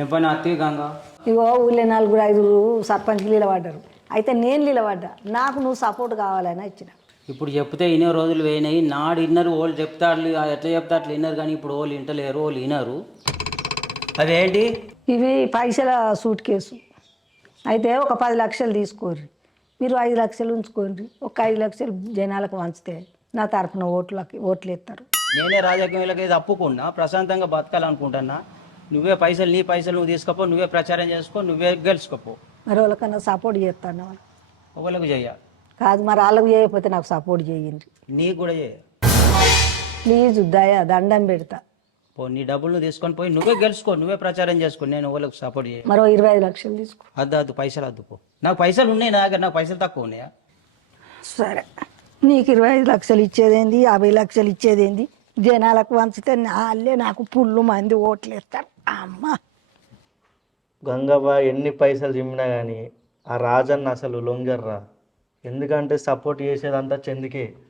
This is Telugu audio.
ఏం పని అత్తి గంగ? ఇగో ఊళ్ళో 4-5 సర్పంచ్కి నిలబడ్డారు. అయితే నేను నిలబడ్డా, నాకు నువ్వు సపోర్ట్ కావాలని ఇచ్చిన. ఇప్పుడు చెప్తే ఇన్ని రోజులు పోయినాయి, నాడు ఇన్నరు, వాళ్ళు చెప్తారు ఎట్లా చెప్తే అట్లా విన్నారు, కానీ ఇప్పుడు వాళ్ళు వింటలేరు, వాళ్ళు వినరు. అవేంటి? ఇవి పైసల సూట్ కేసు. అయితే ఒక 10 లక్షలు తీసుకోర్రి, మీరు 5 లక్షలు ఉంచుకోండి. ఒక 5 లక్షలు జనాలకు పంచితే నా తరఫున ఓట్లు ఇస్తారు. నేనే రాజకీయాలకి తప్పుకున్నా, ప్రశాంతంగా బతకాలనుకుంటున్నా. నువ్వే పైసలు, నీ పైసలు నువ్వు తీసుకపో, నువ్వే ప్రచారం చేసుకో, నువ్వే గెలుచుకోపో. మరి వాళ్ళకన్నా సపోర్ట్ చేస్తాను. ఒకళ్ళకు చెయ్య, కాదు మరి వాళ్ళకు చేయకపోతే నాకు సపోర్ట్ చేయండి నీకు కూడా చేయ. ప్లీజ్, దండం పెడతా. పో, నీ డబ్బులు నువ్వు తీసుకొని పోయి నువ్వే గెలుచుకో, నువ్వే ప్రచారం చేసుకో. నేను ఒకళ్ళకి సపోర్ట్ చేయ. మరో 25 లక్షలు తీసుకో. అద్దు పైసలు అద్దు పో. నాకు పైసలు ఉన్నాయి, నా దగ్గర నాకు పైసలు తక్కువ ఉన్నాయా? సరే, నీకు 25 లక్షలు ఇచ్చేదేంది, 50 లక్షలు ఇచ్చేదేంది? జనాలకు పంచితే వాళ్ళే నాకు పుల్లు మంది ఓట్లు ఇస్తారు. అమ్మ గంగవ్వ ఎన్ని పైసలు చిమ్మినా కానీ ఆ రాజన్న అసలు లొంగర్రా. ఎందుకంటే సపోర్ట్ చేసేదంతా చందుకే.